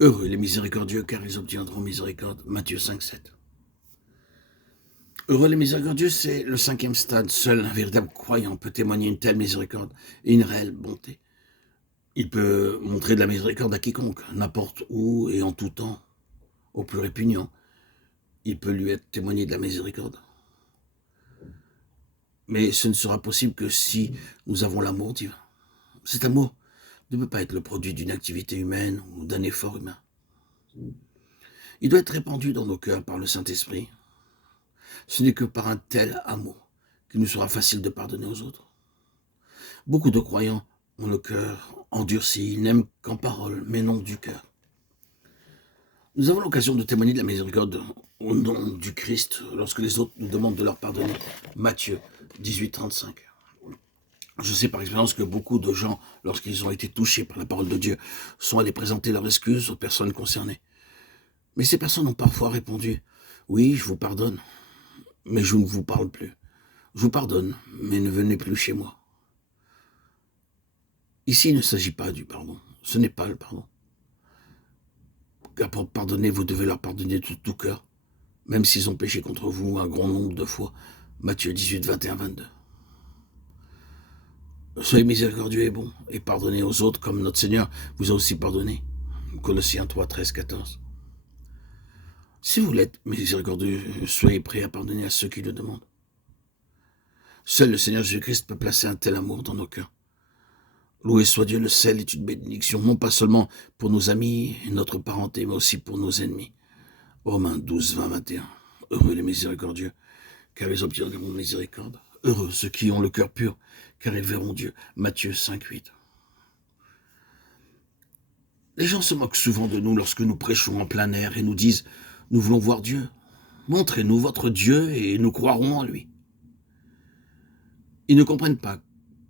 Heureux les miséricordieux, car ils obtiendront miséricorde. Matthieu 5, 7. Heureux les miséricordieux, c'est le 5e stade. Seul un véritable croyant peut témoigner une telle miséricorde et une réelle bonté. Il peut montrer de la miséricorde à quiconque, n'importe où et en tout temps, au plus répugnant. Il peut lui être témoigné de la miséricorde. Mais ce ne sera possible que si nous avons l'amour divin. Cet amour ne peut pas être le produit d'une activité humaine ou d'un effort humain. Il doit être répandu dans nos cœurs par le Saint-Esprit. Ce n'est que par un tel amour qu'il nous sera facile de pardonner aux autres. Beaucoup de croyants ont le cœur endurci, ils n'aiment qu'en parole, mais non du cœur. Nous avons l'occasion de témoigner de la miséricorde au nom du Christ lorsque les autres nous demandent de leur pardonner. Matthieu 18, 35. Je sais par expérience que beaucoup de gens, lorsqu'ils ont été touchés par la parole de Dieu, sont allés présenter leurs excuses aux personnes concernées. Mais ces personnes ont parfois répondu « Oui, je vous pardonne, mais je ne vous parle plus. Je vous pardonne, mais ne venez plus chez moi. » Ici, il ne s'agit pas du pardon. Ce n'est pas le pardon. Car pour pardonner, vous devez leur pardonner de tout cœur, même s'ils ont péché contre vous un grand nombre de fois. Matthieu 18, 21, 22. Soyez miséricordieux et bon, et pardonnez aux autres comme notre Seigneur vous a aussi pardonné. Colossiens 3, 13, 14. Si vous l'êtes miséricordieux, soyez prêts à pardonner à ceux qui le demandent. Seul le Seigneur Jésus-Christ peut placer un tel amour dans nos cœurs. Loué soit Dieu, le sel est une bénédiction, non pas seulement pour nos amis et notre parenté, mais aussi pour nos ennemis. Romains 12, 20, 21. Heureux les miséricordieux, car ils obtiendront miséricorde. Heureux ceux qui ont le cœur pur, car ils verront Dieu. Matthieu 5, 8. Les gens se moquent souvent de nous lorsque nous prêchons en plein air et nous disent « Nous voulons voir Dieu. Montrez-nous votre Dieu et nous croirons en lui. » Ils ne comprennent pas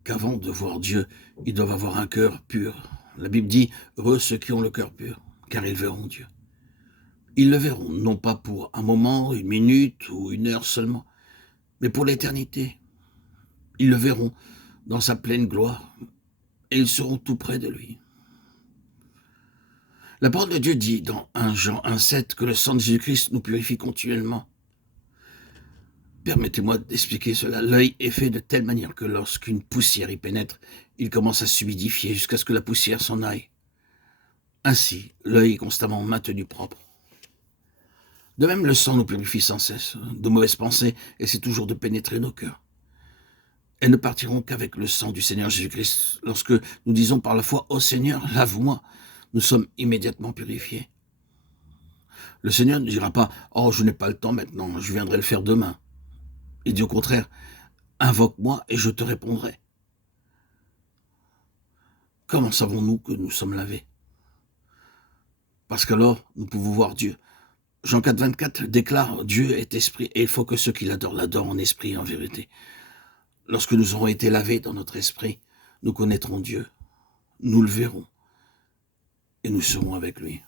qu'avant de voir Dieu, ils doivent avoir un cœur pur. La Bible dit « Heureux ceux qui ont le cœur pur, car ils verront Dieu. » Ils le verront, non pas pour un moment, une minute ou une heure seulement, mais pour l'éternité. Ils le verront dans sa pleine gloire et ils seront tout près de lui. La parole de Dieu dit dans 1 Jean 1,7 que le sang de Jésus-Christ nous purifie continuellement. Permettez-moi d'expliquer cela. L'œil est fait de telle manière que lorsqu'une poussière y pénètre, il commence à s'humidifier jusqu'à ce que la poussière s'en aille. Ainsi, l'œil est constamment maintenu propre. De même, le sang nous purifie sans cesse de mauvaises pensées et c'est toujours de pénétrer nos cœurs. Elles ne partiront qu'avec le sang du Seigneur Jésus-Christ. Lorsque nous disons par la foi « Ô Seigneur, lave-moi », nous sommes immédiatement purifiés. Le Seigneur ne dira pas « Oh, je n'ai pas le temps maintenant, je viendrai le faire demain ». Il dit au contraire « Invoque-moi et je te répondrai ». Comment savons-nous que nous sommes lavés? Parce qu'alors, nous pouvons voir Dieu. Jean 4, 24 déclare « Dieu est esprit et il faut que ceux qui l'adorent l'adorent en esprit et en vérité ». Lorsque nous aurons été lavés dans notre esprit, nous connaîtrons Dieu, nous le verrons et nous serons avec lui.